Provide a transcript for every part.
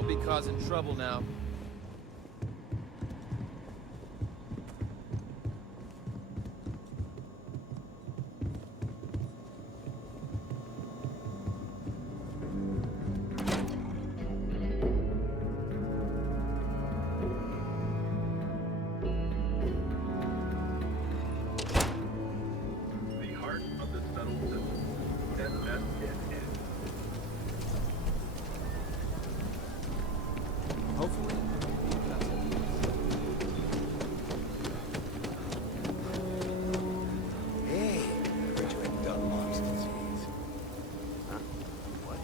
Don't be causing trouble now. The heart of the subtle system. SSNN. Hopefully. Hey, I heard you had Dunlap's disease. Huh? What?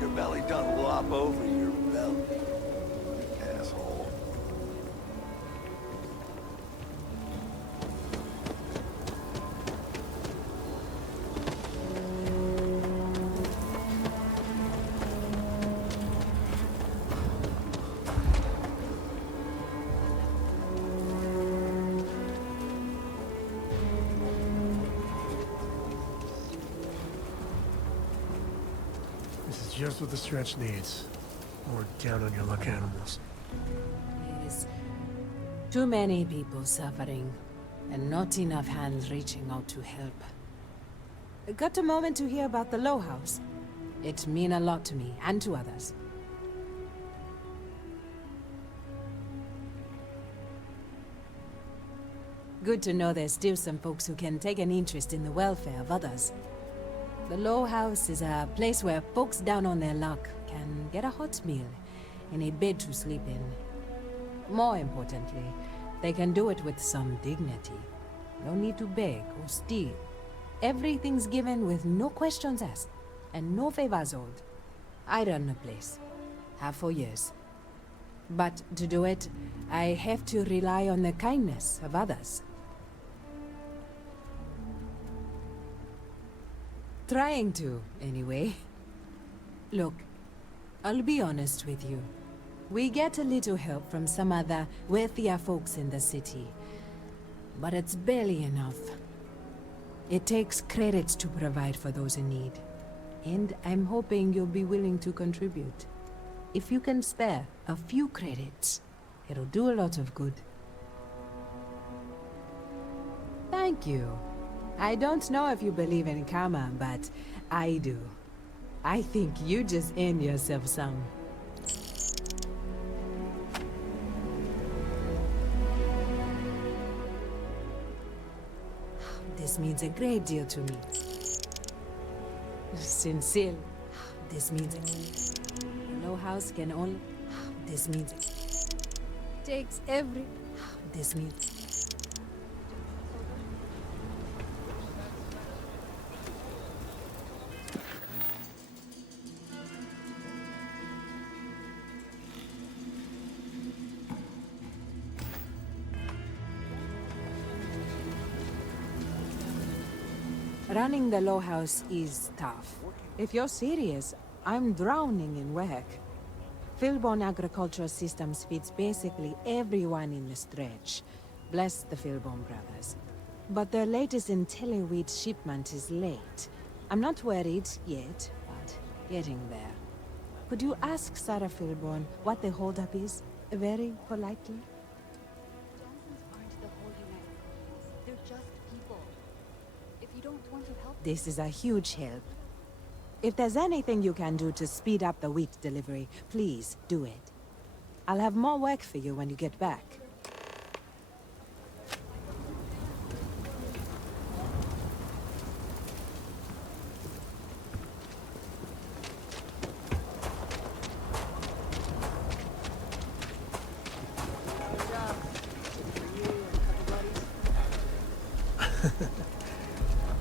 Your belly done lop over your belly, asshole. This is just what the stretch needs. More down on your luck animals. Yes. Too many people suffering, and not enough hands reaching out to help. Got a moment to hear about the Low House? It mean a lot to me, and to others. Good to know there's still some folks who can take an interest in the welfare of others. The Low House is a place where folks down on their luck can get a hot meal and a bed to sleep in. More importantly, they can do it with some dignity. No need to beg or steal. Everything's given with no questions asked and no favors owed. I run the place. Have for years. But to do it, I have to rely on the kindness of others. Trying to, anyway. Look, I'll be honest with you. We get a little help from some other wealthier folks in the city. But it's barely enough. It takes credits to provide for those in need. And I'm hoping you'll be willing to contribute. If you can spare a few credits, it'll do a lot of good. Thank you. I don't know if you believe in karma, but I do. I think you just earned yourself some. This means a great deal to me. Sincere. This means a Low House can only. This means takes every. This means. Running the Low House is tough. If you're serious, I'm drowning in work. Philbone Agricultural Systems feeds basically everyone in the stretch. Bless the Philbone brothers. But their latest IntelliWheat shipment is late. I'm not worried yet, but getting there. Could you ask Sarah Philbone what the holdup is? Very politely? Johnsons aren't the whole United Colonies. They're just people. If you don't want to help, This is a huge help. If there's anything you can do to speed up the wheat delivery, please do it. I'll have more work for you when you get back.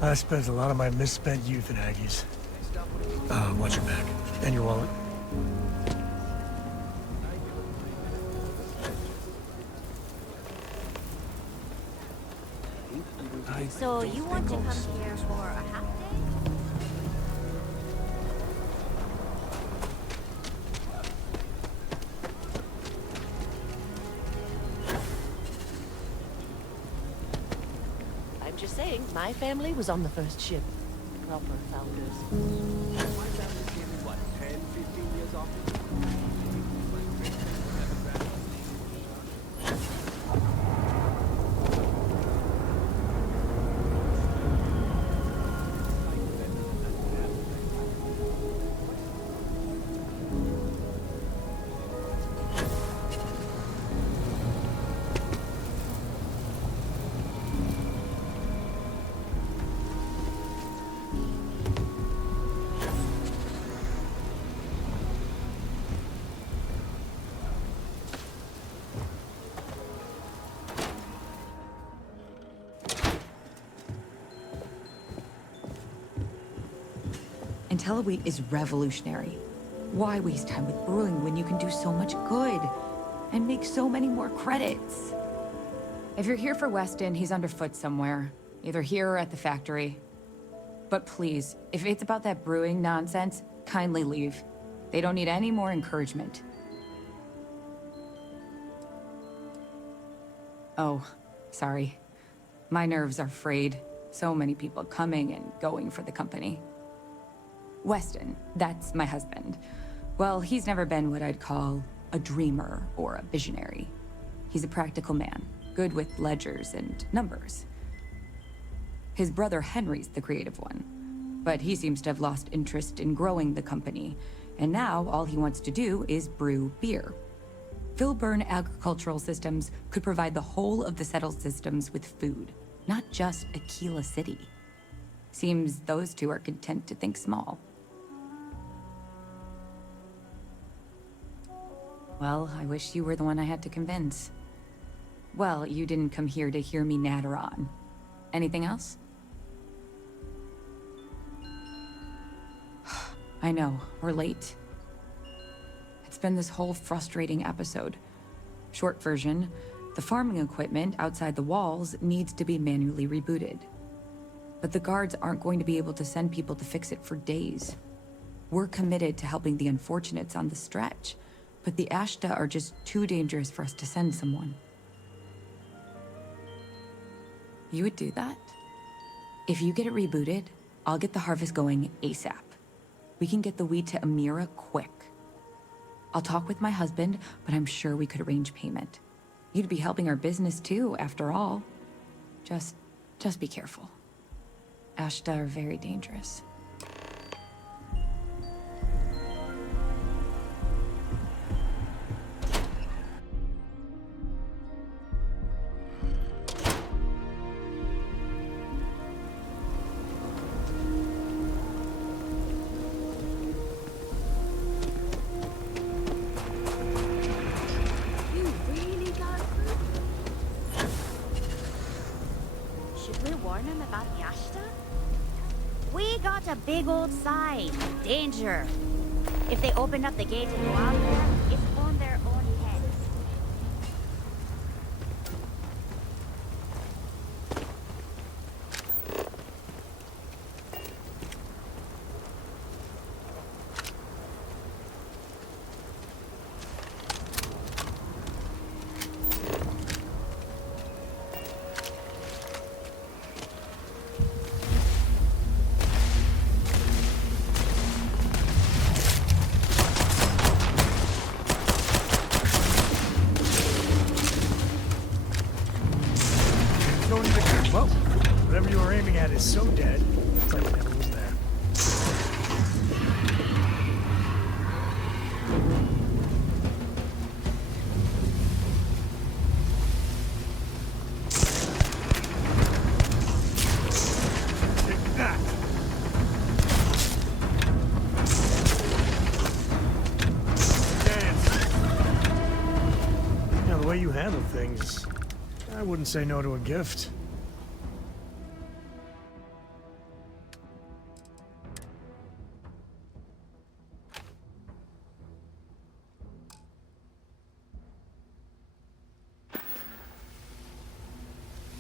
I spent a lot of my misspent youth in Aggie's. Watch your back. And your wallet. so you want to come here for a half day? I'm just saying, my family was on the first ship. proper founders. My family gave me, what, 10, 15 years off? IntelliWheat is revolutionary. Why waste time with brewing when you can do so much good and make so many more credits? If you're here for Weston, he's underfoot somewhere, either here or at the factory. But please, if it's about that brewing nonsense, kindly leave. They don't need any more encouragement. Oh, sorry. My nerves are frayed. So many people coming and going for the company. Weston, that's my husband. Well, he's never been what I'd call a dreamer or a visionary. He's a practical man, good with ledgers and numbers. His brother Henry's the creative one, but he seems to have lost interest in growing the company, and now all he wants to do is brew beer. Filburn Agricultural Systems could provide the whole of the settled systems with food, not just Aquila City. Seems those two are content to think small. Well, I wish you were the one I had to convince. Well, you didn't come here to hear me natter on. Anything else? I know, we're late. It's been this whole frustrating episode. Short version, the farming equipment outside the walls needs to be manually rebooted. But the guards aren't going to be able to send people to fix it for days. We're committed to helping the unfortunates on the stretch, but the Ashta are just too dangerous for us to send someone. You would do that? If you get it rebooted, I'll get the harvest going ASAP. We can get the wheat to Amira quick. I'll talk with my husband, but I'm sure we could arrange payment. You'd be helping our business too, after all. Just be careful. Ashta are very dangerous. A big old sign. Danger. If they open up the gate and go out there, it's on their own heads. Well, whatever you were aiming at is so dead, it's like it never was there. Take that! Dance! You know, the way you handle things, I wouldn't say no to a gift.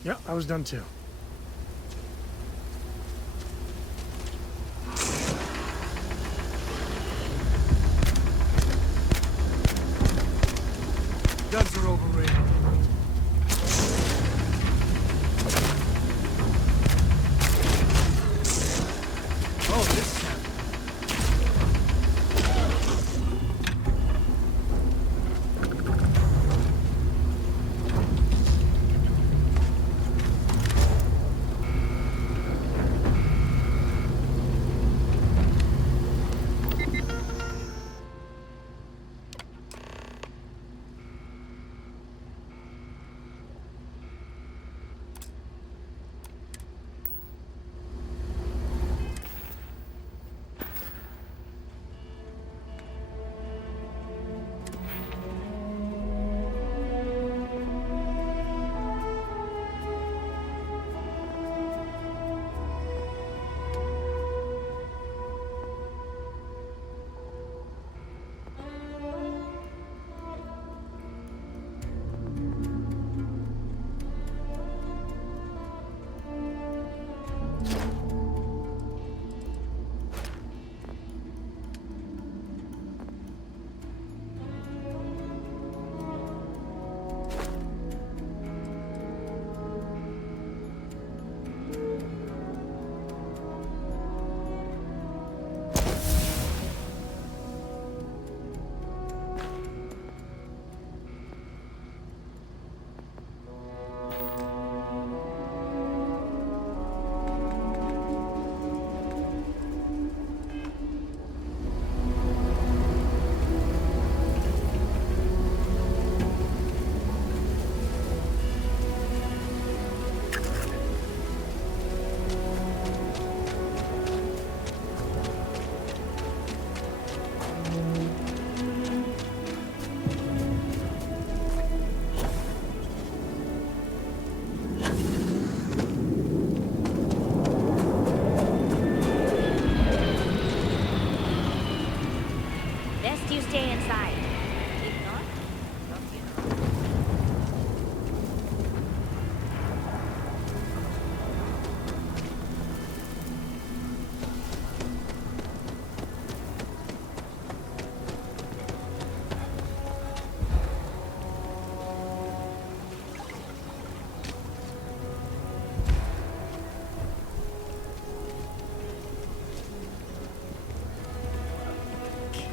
Yeah, I was done too. Guns are overrated. you stay inside. If not, no funeral.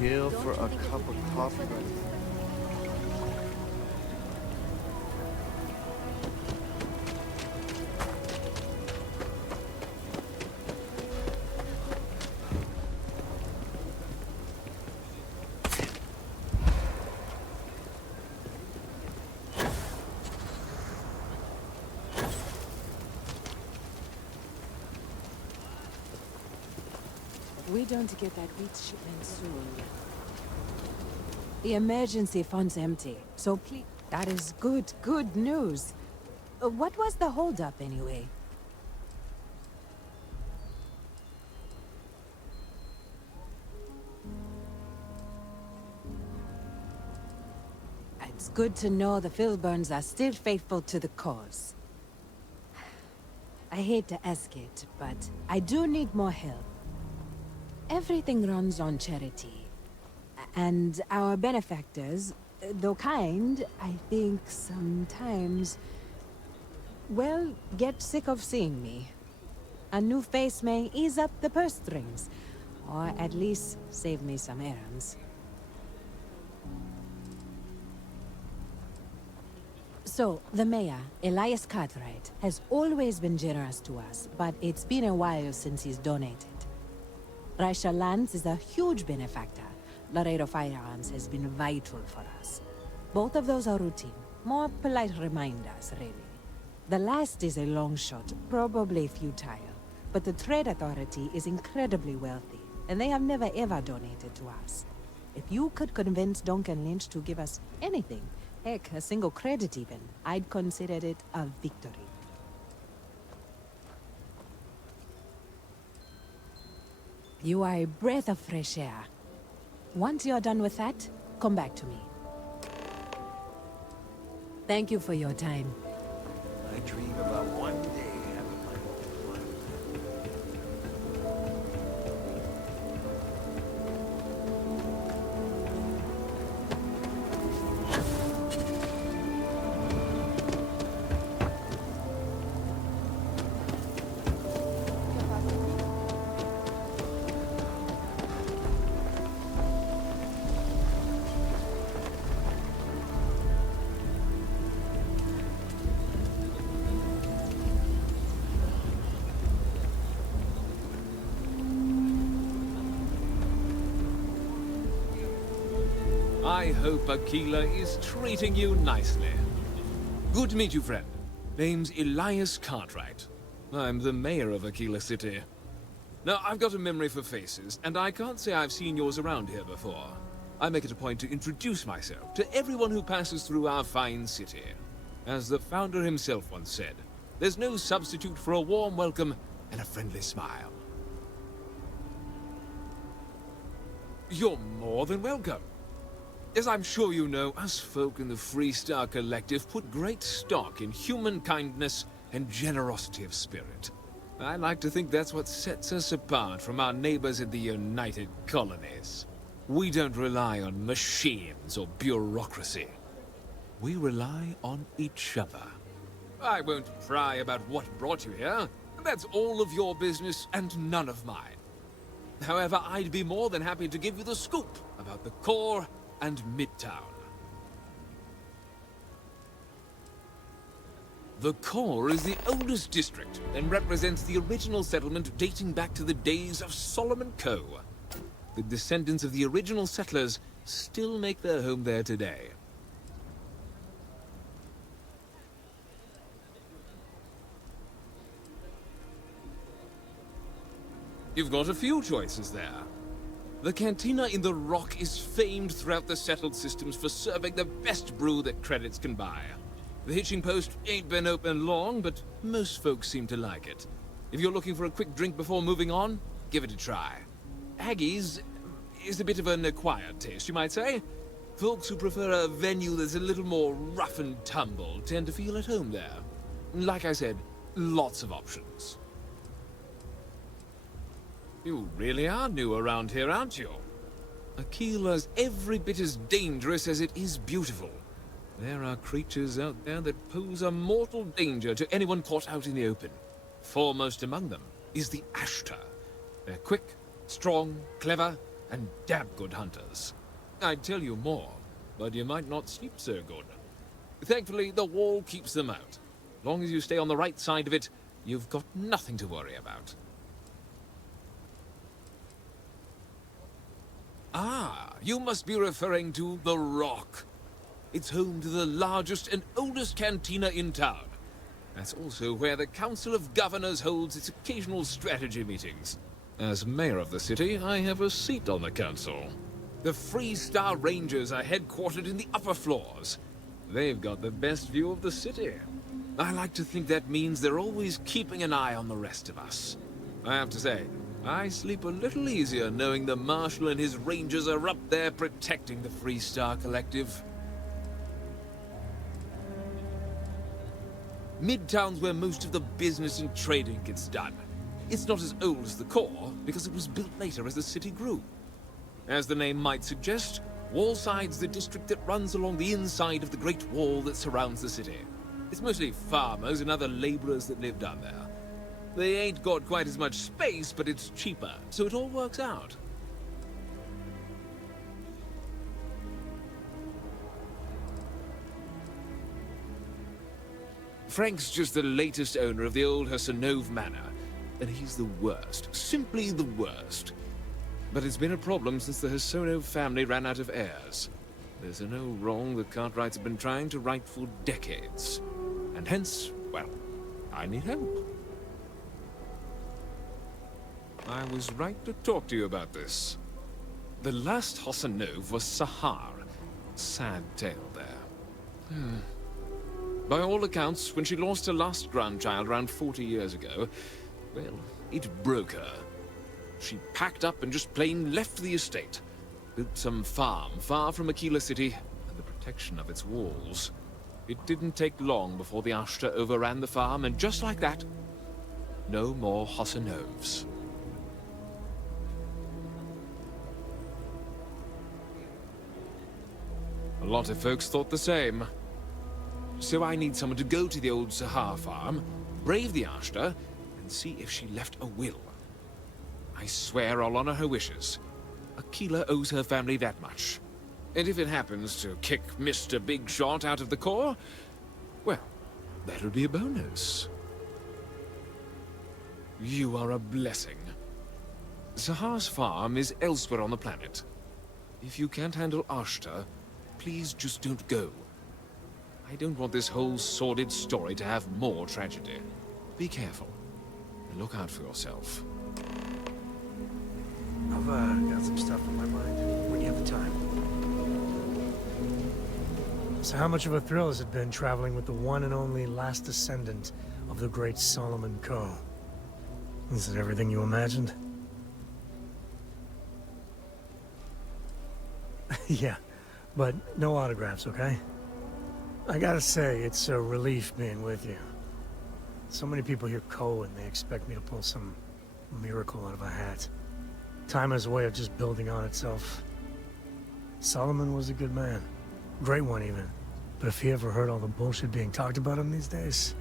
Kill for a cup of coffee. We don't get that wheat shipment soon. The emergency fund's empty, so please... That is good news. What was the holdup anyway? It's good to know the Filburns are still faithful to the cause. I hate to ask it, but I do need more help. Everything runs on charity. And our benefactors, though kind, I think sometimes, well, get sick of seeing me. A new face may ease up the purse strings, or at least save me some errands. So, the mayor, Elias Cartwright, has always been generous to us, but it's been a while since he's donated. Raisha Lands is a huge benefactor. Laredo Firearms has been vital for us. Both of those are routine, more polite reminders, really. The last is a long shot, probably futile. But the Trade Authority is incredibly wealthy, and they have never ever donated to us. If you could convince Duncan Lynch to give us anything, heck, a single credit even, I'd consider it a victory. You are a breath of fresh air. Once you're done with that, come back to me. Thank you for your time. I dream about one day having my own fun. I hope Aquila is treating you nicely. Good to meet you, friend. Name's Elias Cartwright. I'm the mayor of Aquila City. Now, I've got a memory for faces, and I can't say I've seen yours around here before. I make it a point to introduce myself to everyone who passes through our fine city. As the founder himself once said, there's no substitute for a warm welcome and a friendly smile. You're more than welcome. As I'm sure you know, us folk in the Freestar Collective put great stock in human kindness and generosity of spirit. I like to think that's what sets us apart from our neighbors in the United Colonies. We don't rely on machines or bureaucracy. We rely on each other. I won't pry about what brought you here. That's all of your business and none of mine. However, I'd be more than happy to give you the scoop about the core and Midtown. The core is the oldest district and represents the original settlement dating back to the days of Solomon Coe. The descendants of the original settlers still make their home there today. You've got a few choices there. The cantina in the Rock is famed throughout the settled systems for serving the best brew that credits can buy. The hitching post ain't been open long, but most folks seem to like it. If you're looking for a quick drink before moving on, give it a try. Aggie's is a bit of an acquired taste, you might say. Folks who prefer a venue that's a little more rough and tumble tend to feel at home there. Like I said, lots of options. You really are new around here, aren't you? Aquila's every bit as dangerous as it is beautiful. There are creatures out there that pose a mortal danger to anyone caught out in the open. Foremost among them is the Ashtar. They're quick, strong, clever, and damn good hunters. I'd tell you more, but you might not sleep so good. Thankfully, the wall keeps them out. As long as you stay on the right side of it, you've got nothing to worry about. Ah, you must be referring to The Rock. It's home to the largest and oldest cantina in town. That's also where the Council of Governors holds its occasional strategy meetings. As mayor of the city, I have a seat on the council. The Freestar Rangers are headquartered in the upper floors. They've got the best view of the city. I like to think that means they're always keeping an eye on the rest of us. I have to say, I sleep a little easier knowing the Marshal and his Rangers are up there protecting the Freestar Collective. Midtown's where most of the business and trading gets done. It's not as old as the core, because it was built later as the city grew. As the name might suggest, Wallside's the district that runs along the inside of the Great Wall that surrounds the city. It's mostly farmers and other laborers that live down there. They ain't got quite as much space, but it's cheaper, so it all works out. Frank's just the latest owner of the old Hassanove Manor, and he's the worst, simply the worst. But it's been a problem since the Hassanove family ran out of heirs. There's no wrong the Cartwrights have been trying to right for decades. And hence, well, I need help. I was right to talk to you about this. The last Hassanove was Sahar. Sad tale there. By all accounts, when she lost her last grandchild around 40 years ago, well, it broke her. She packed up and just plain left the estate. Built some farm far from Aquila City and the protection of its walls. It didn't take long before the Ashtar overran the farm, and just like that, no more Hassanoves. A lot of folks thought the same. So I need someone to go to the old Sahar farm, brave the Ashtar, and see if she left a will. I swear I'll honor her wishes. Aquila owes her family that much. And if it happens to kick Mr. Big Shot out of the Corps, well, that'll be a bonus. You are a blessing. Sahar's farm is elsewhere on the planet. If you can't handle Ashtar, please just don't go. I don't want this whole sordid story to have more tragedy. Be careful. And look out for yourself. I've got some stuff on my mind. When you have the time. So how much of a thrill has it been traveling with the one and only last descendant of the great Solomon Coe? Is it everything you imagined? Yeah, but no autographs, okay? I gotta say, it's a relief being with you. So many people hear Coe and they expect me to pull some miracle out of a hat. Time has a way of just building on itself. Solomon was a good man. Great one, even. But if he ever heard all the bullshit being talked about him these days,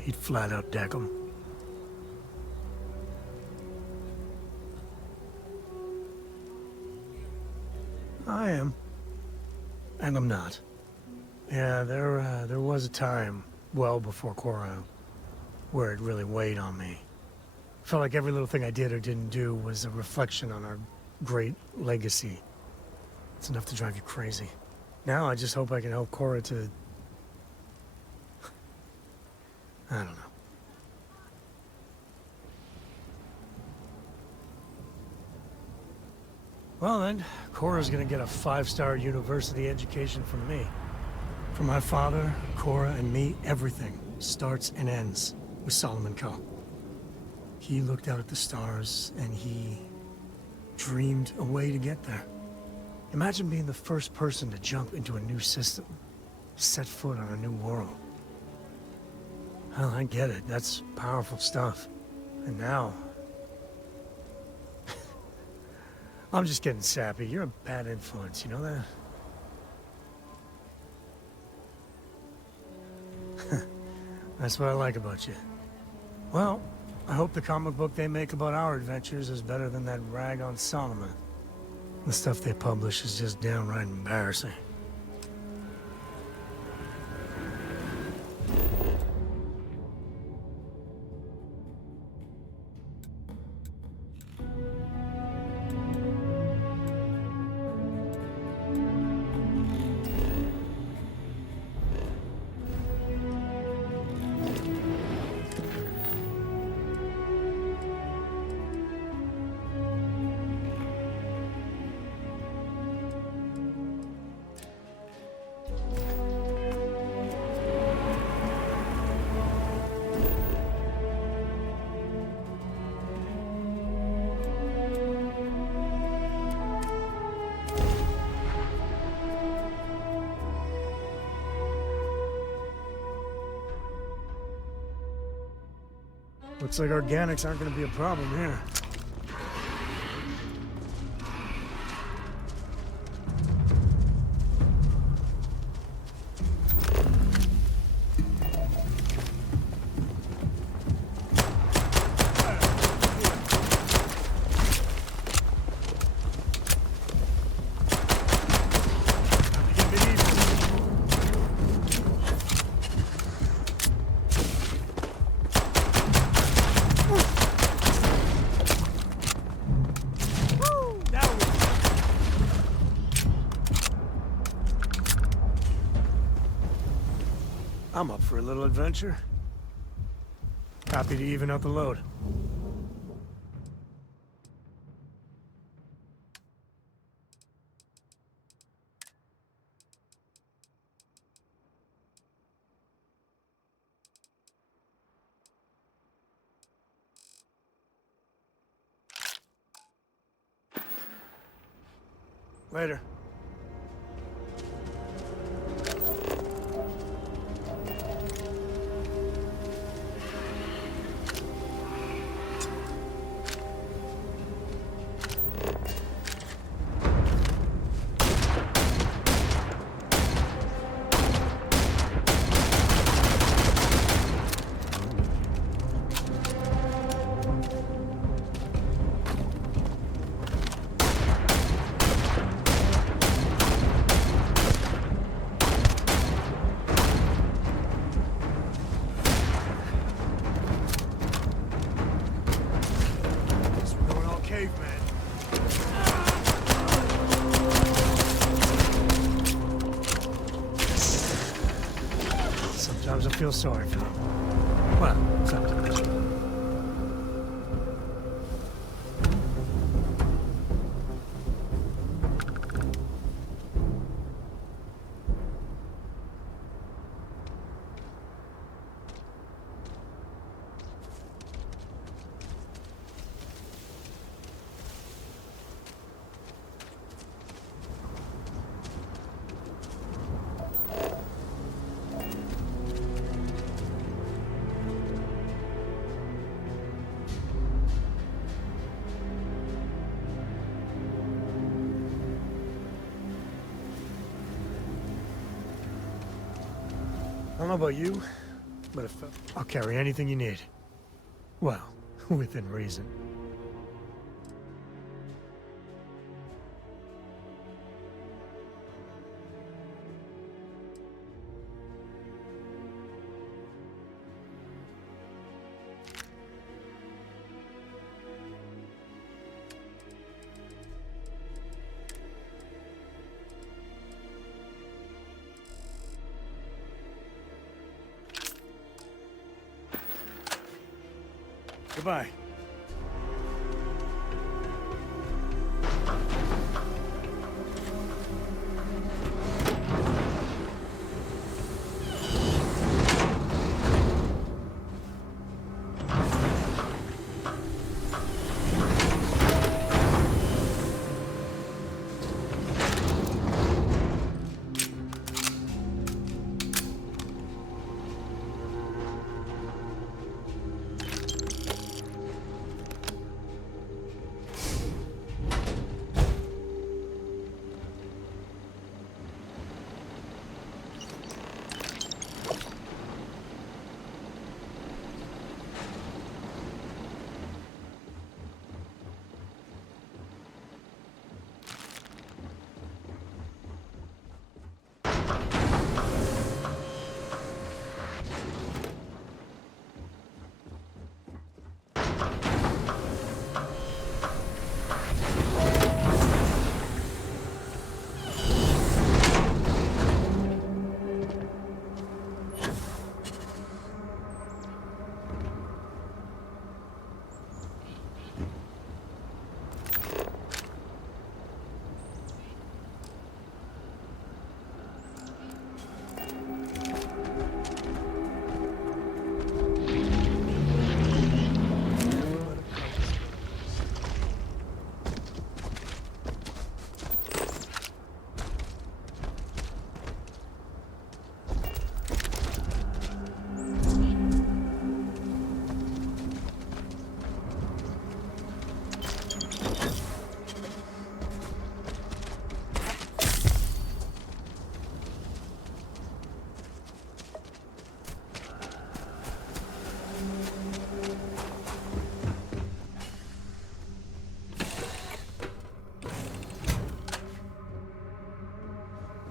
he'd flat out deck him. I am. And I'm not. Yeah, there was a time, well before Korra, where it really weighed on me. Felt like every little thing I did or didn't do was a reflection on our great legacy. It's enough to drive you crazy. Now I just hope I can help Korra to... I don't know. Well then, Korra's gonna get a 5-star university education from me. For my father, Korra, and me, everything starts and ends with Solomon Coe. He looked out at the stars, and he dreamed a way to get there. Imagine being the first person to jump into a new system, set foot on a new world. Well, I get it. That's powerful stuff. And now... I'm just getting sappy. You're a bad influence, you know that? That's what I like about you. Well, I hope the comic book they make about our adventures is better than that rag on Solomon. The stuff they publish is just downright embarrassing. Looks like organics aren't going to be a problem here. I'm up for a little adventure. Happy to even out the load. Later. Sometimes I feel sorry for them. Well, sometimes. I don't know about you, but if I'll carry anything you need. Well, within reason. Goodbye.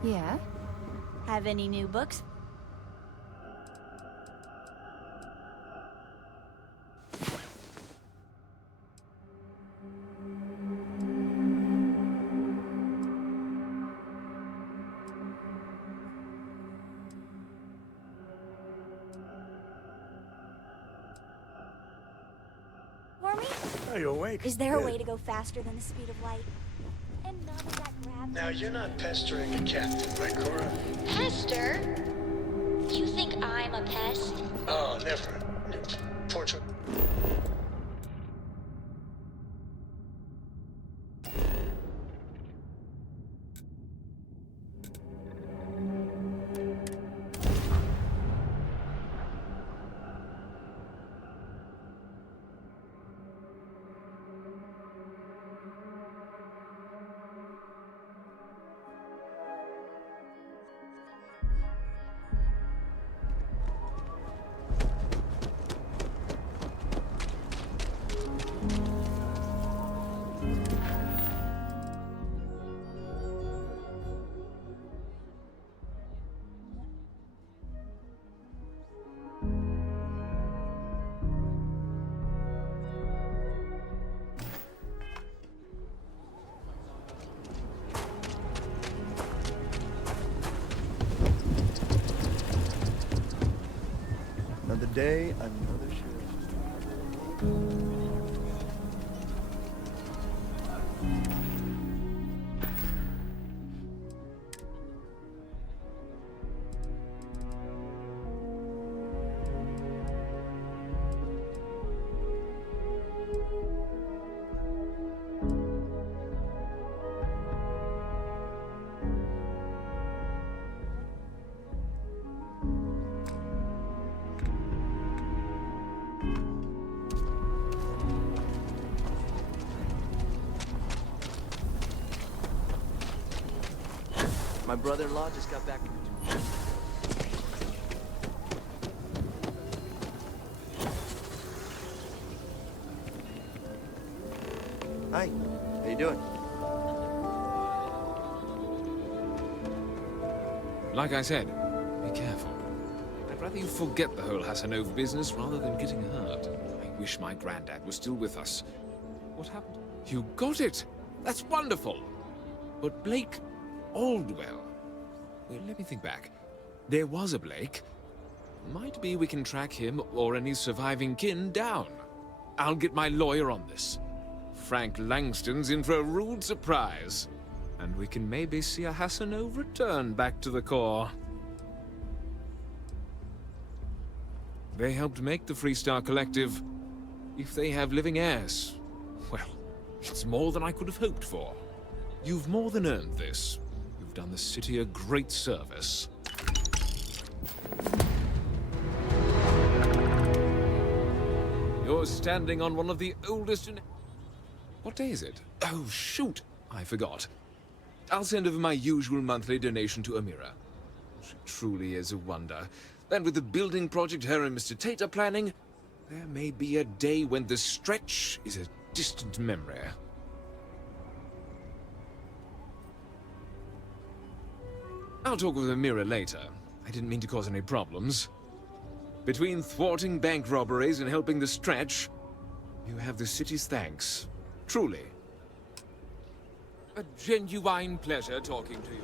Yeah? Have any new books? For me? Are you awake? Is there a way to go faster than the speed of light? And none of that gravity? Now, you're not pestering a captain, right, Cora? Pester? You think I'm a pest? Oh, never. Portrait. Another day, another shift. My brother-in-law just got back. Hi, how you doing? Like I said, be careful. I'd rather you forget the whole Hassanova business rather than getting hurt. I wish my granddad was still with us. What happened? You got it! That's wonderful! But Blake Aldwell... Well, let me think back. There was a Blake. Might be we can track him or any surviving kin down. I'll get my lawyer on this. Frank Langston's in for a rude surprise. And we can maybe see a Hassanova return back to the core. They helped make the Freestar Collective. If they have living heirs, well, it's more than I could have hoped for. You've more than earned this. You've done the city a great service. You're standing on one of the oldest in... What day is it? Oh, shoot! I forgot. I'll send over my usual monthly donation to Amira. She truly is a wonder. And with the building project her and Mr. Tate are planning, there may be a day when the stretch is a distant memory. I'll talk with Amira later. I didn't mean to cause any problems. Between thwarting bank robberies and helping the stretch, you have the city's thanks. Truly. A genuine pleasure talking to you.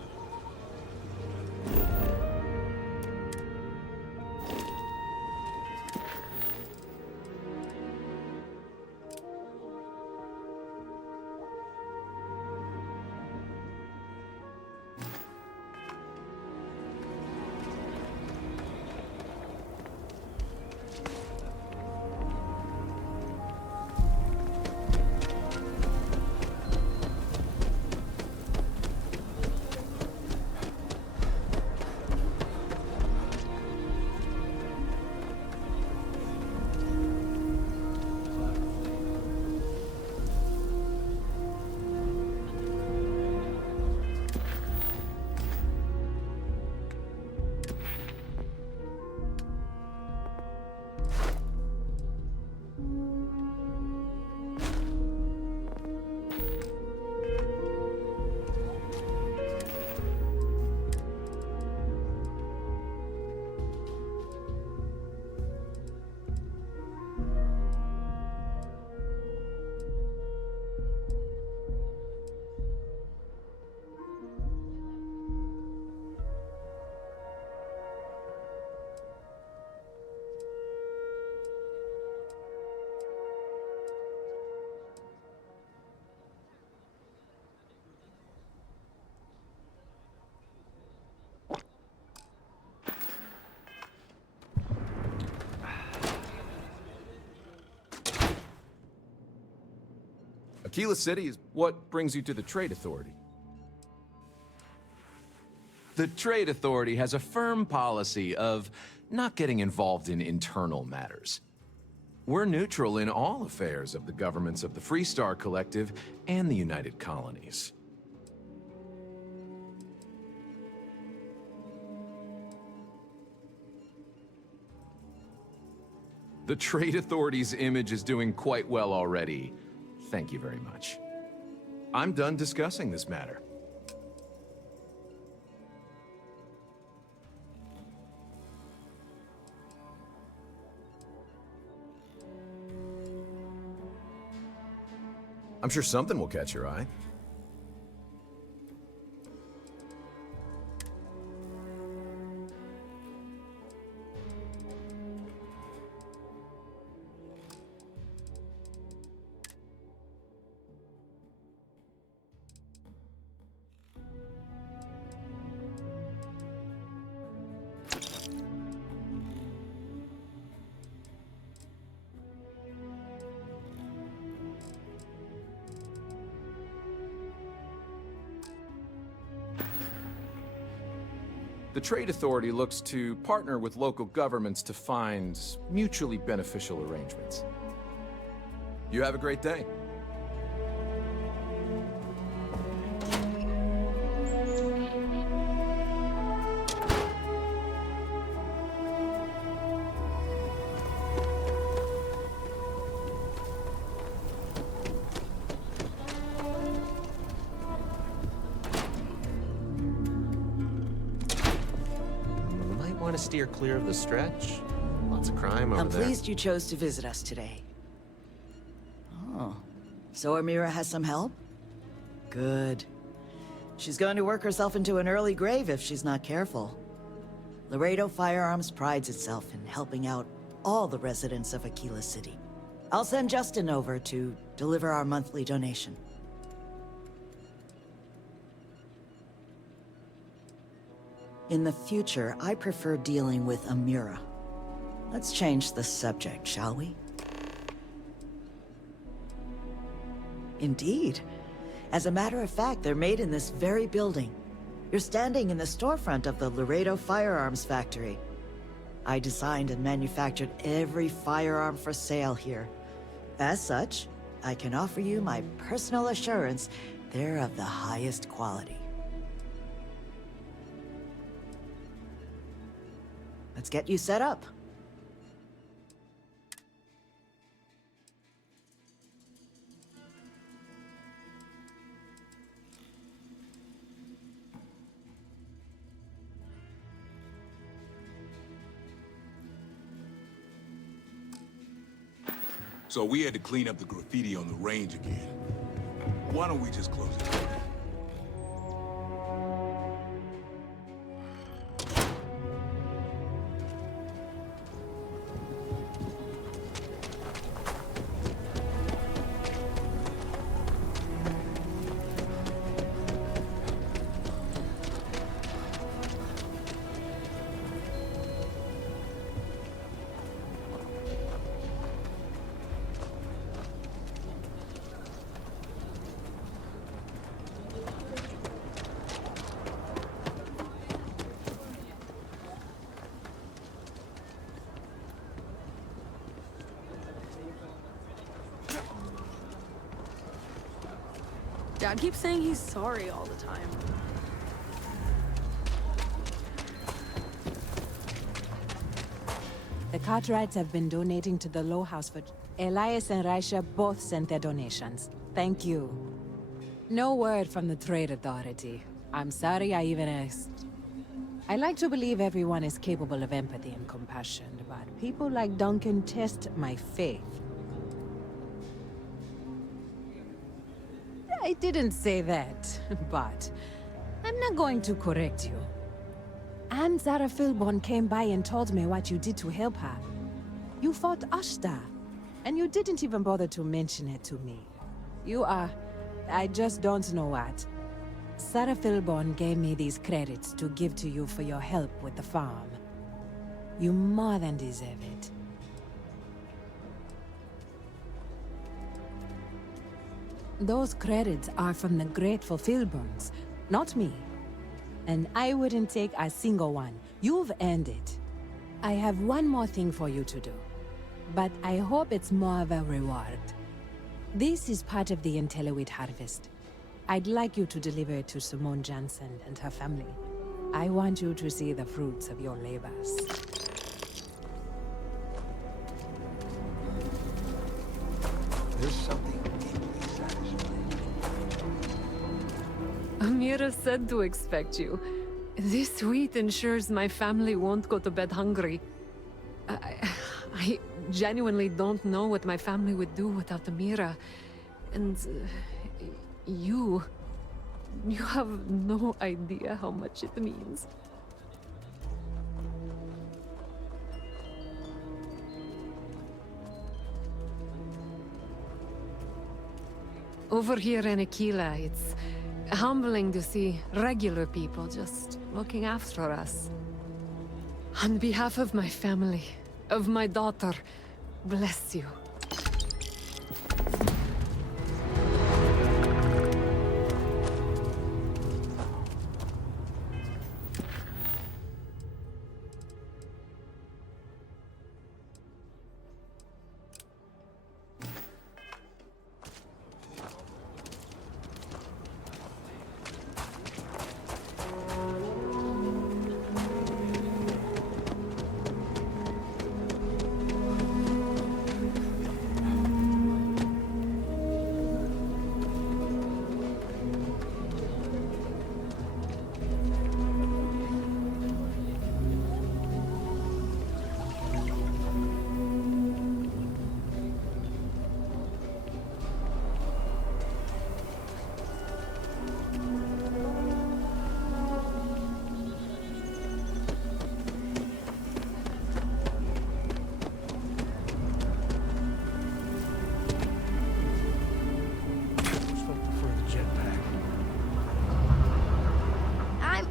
Aquila City is what brings you to the Trade Authority. The Trade Authority has a firm policy of not getting involved in internal matters. We're neutral in all affairs of the governments of the Freestar Collective and the United Colonies. The Trade Authority's image is doing quite well already. Thank you very much. I'm done discussing this matter. I'm sure something will catch your eye. The Trade Authority looks to partner with local governments to find mutually beneficial arrangements. You have a great day. Want to steer clear of the stretch? Lots of crime over there. I'm pleased you chose to visit us today. Oh, so Amira has some help? Good. She's going to work herself into an early grave if she's not careful. Laredo Firearms prides itself in helping out all the residents of Aquila City. I'll send Justin over to deliver our monthly donation. In the future, I prefer dealing with Amira. Let's change the subject, shall we? Indeed. As a matter of fact, they're made in this very building. You're standing in the storefront of the Laredo Firearms Factory. I designed and manufactured every firearm for sale here. As such, I can offer you my personal assurance they're of the highest quality. Let's get you set up. So we had to clean up the graffiti on the range again. Why don't we just close it? Dad keeps saying he's sorry all the time. The Cartwrights have been donating to the Low House for... Elias and Raisha both sent their donations. Thank you. No word from the Trade Authority. I'm sorry I even asked. I like to believe everyone is capable of empathy and compassion, but people like Duncan test my faith. I didn't say that, but I'm not going to correct you. And Zara Philborn came by and told me what you did to help her. You fought Ashta, and you didn't even bother to mention it to me. You are... I just don't know what. Sarah Philborn gave me these credits to give to you for your help with the farm. You more than deserve it. Those credits are from the grateful Filburns, not me. And I wouldn't take a single one. You've earned it. I have one more thing for you to do, but I hope it's more of a reward. This is part of the Intellowit harvest. I'd like you to deliver it to Simone Jansen and her family. I want you to see the fruits of your labors. There's something deeply satisfying. Amira said to expect you. This wheat ensures my family won't go to bed hungry. I genuinely don't know what my family would do without Amira. And you have no idea how much it means. Over here in Aquila, it's humbling to see regular people just looking after us. On behalf of my family, of my daughter, bless you.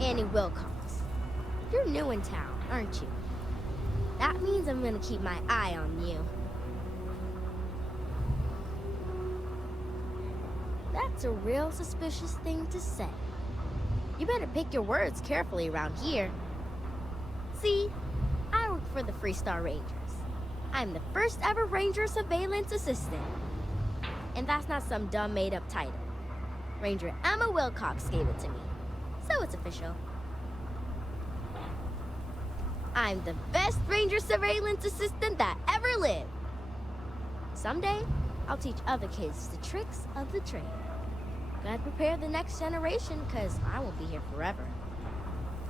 Annie Wilcox. You're new in town, aren't you? That means I'm gonna keep my eye on you. That's a real suspicious thing to say. You better pick your words carefully around here. See, I work for the Freestar Rangers. I'm the first ever Ranger Surveillance Assistant. And that's not some dumb made-up title. Ranger Emma Wilcox gave it to me. So it's official. I'm the best Ranger Surveillance Assistant that ever lived. Someday, I'll teach other kids the tricks of the trade. Gotta prepare the next generation, cause I won't be here forever.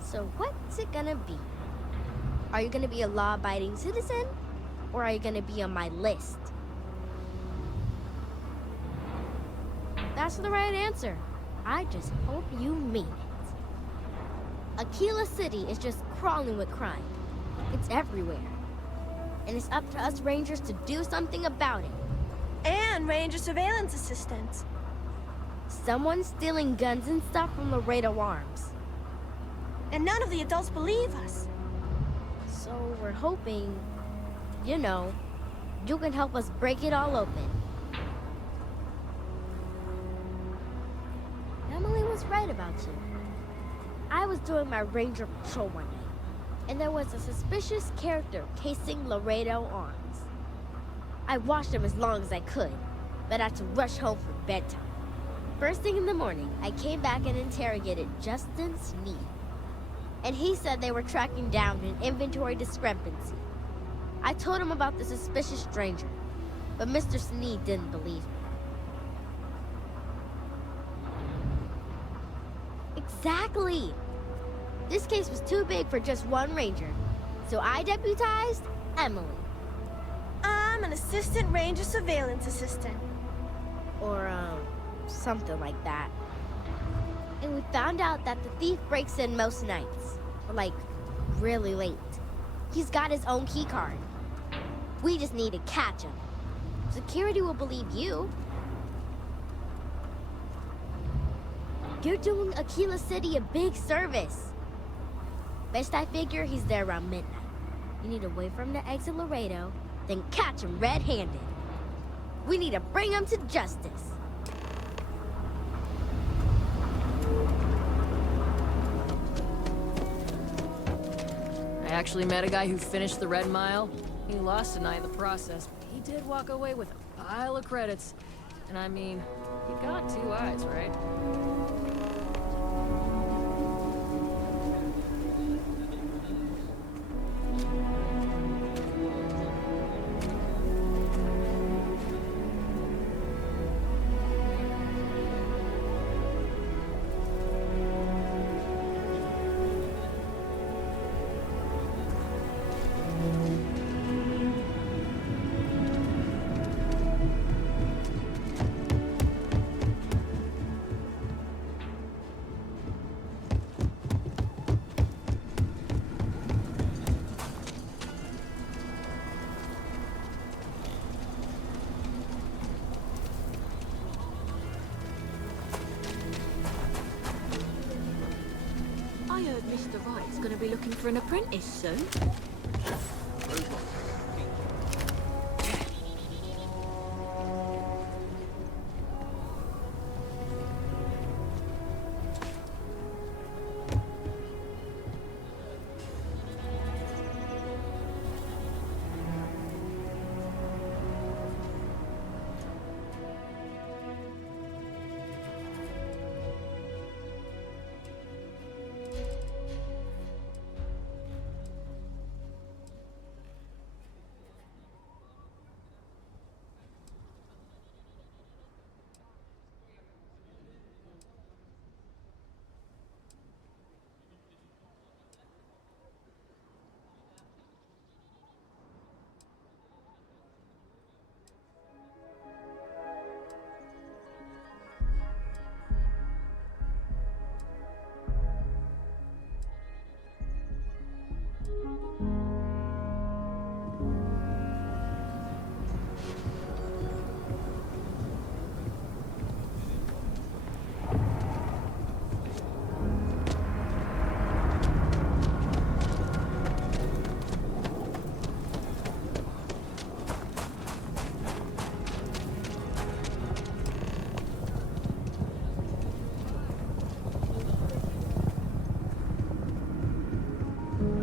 So what's it gonna be? Are you gonna be a law-abiding citizen? Or are you gonna be on my list? That's the right answer. I just hope you mean it. Aquila City is just crawling with crime. It's everywhere. And it's up to us Rangers to do something about it. And Ranger Surveillance Assistants. Someone's stealing guns and stuff from Laredo Arms. And none of the adults believe us. So we're hoping, you know, you can help us break it all open. Emily was right about you. I was doing my Ranger patrol one night, and there was a suspicious character casing Laredo Arms. I watched him as long as I could, but I had to rush home for bedtime. First thing in the morning, I came back and interrogated Justin Sneed. And he said they were tracking down an inventory discrepancy. I told him about the suspicious stranger, but Mr. Sneed didn't believe me. Exactly! This case was too big for just one ranger, so I deputized Emily. I'm an Assistant Ranger Surveillance Assistant. Or, something like that. And we found out that the thief breaks in most nights, or like, really late. He's got his own key card. We just need to catch him. Security will believe you. You're doing Aquila City a big service. Best I figure he's there around midnight. You need to wait for him to exit Laredo, then catch him red-handed. We need to bring him to justice. actually met a guy who finished the Red Mile. He lost tonight in the process, but he did walk away with a pile of credits. And I mean, he got 2 eyes, right? I heard Mr. Wright's gonna be looking for an apprentice soon.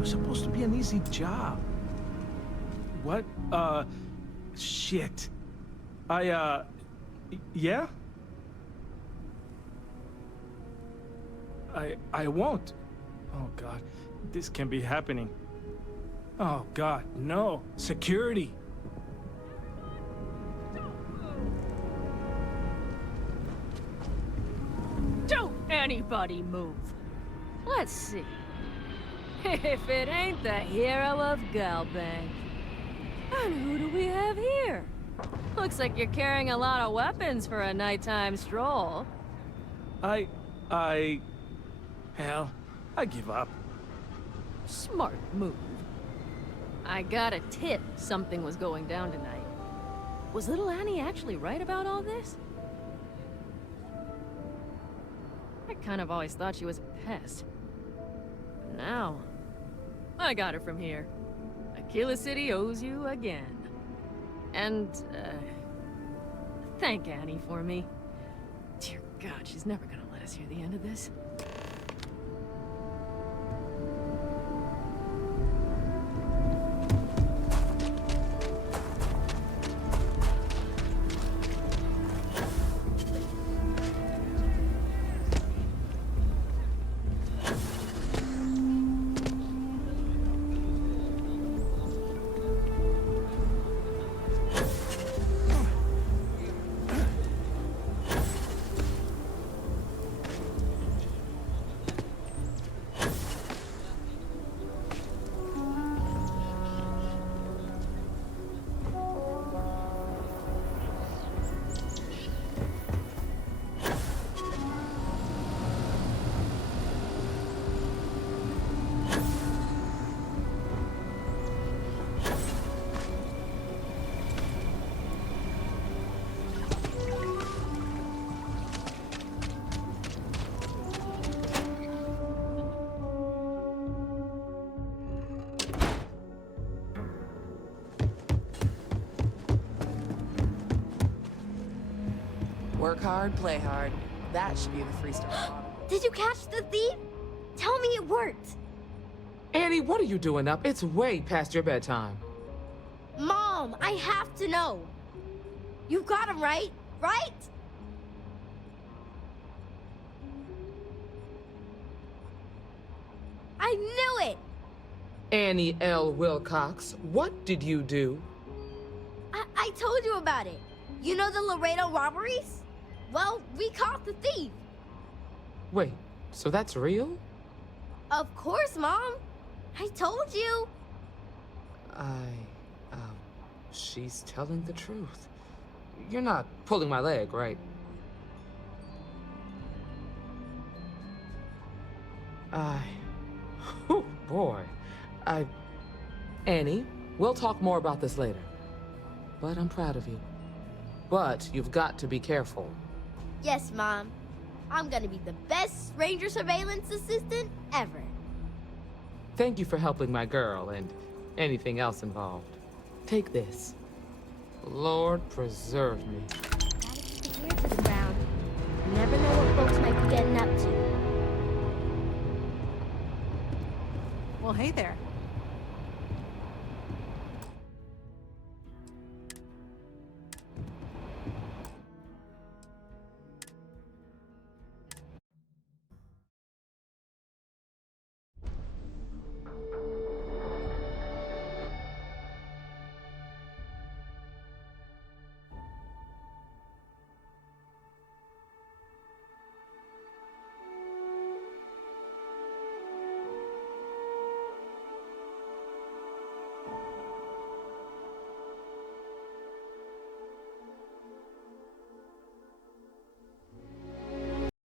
Supposed to be an easy job. What? Shit. Yeah? I won't. Oh, God. This can't be happening. Oh, God, no. Security. Don't anybody move. Let's see. If it ain't the hero of Galbank. And who do we have here? Looks like you're carrying a lot of weapons for a nighttime stroll. Hell, I give up. Smart move. I got a tip something was going down tonight. Was little Annie actually right about all this? I kind of always thought she was a pest. But now, I got her from here. Aquila City owes you again. And, thank Annie for me. Dear God, she's never gonna let us hear the end of this. Work hard, play hard. That should be the Freestar. Did you catch the thief? Tell me it worked. Annie, what are you doing up? It's way past your bedtime. Mom, I have to know. You got him right? Right? I knew it! Annie L. Wilcox, what did you do? I told you about it. You know the Laredo robberies? Well, we caught the thief. Wait, so that's real? Of course, Mom. I told you. She's telling the truth. You're not pulling my leg, right? Oh boy. Annie, we'll talk more about this later. But I'm proud of you. But you've got to be careful. Yes, Mom. I'm gonna be the best ranger surveillance assistant ever. Thank you for helping my girl and anything else involved. Take this. Lord preserve me. Gotta keep the ear to the ground. You never know what folks might be getting up to. Well, hey there.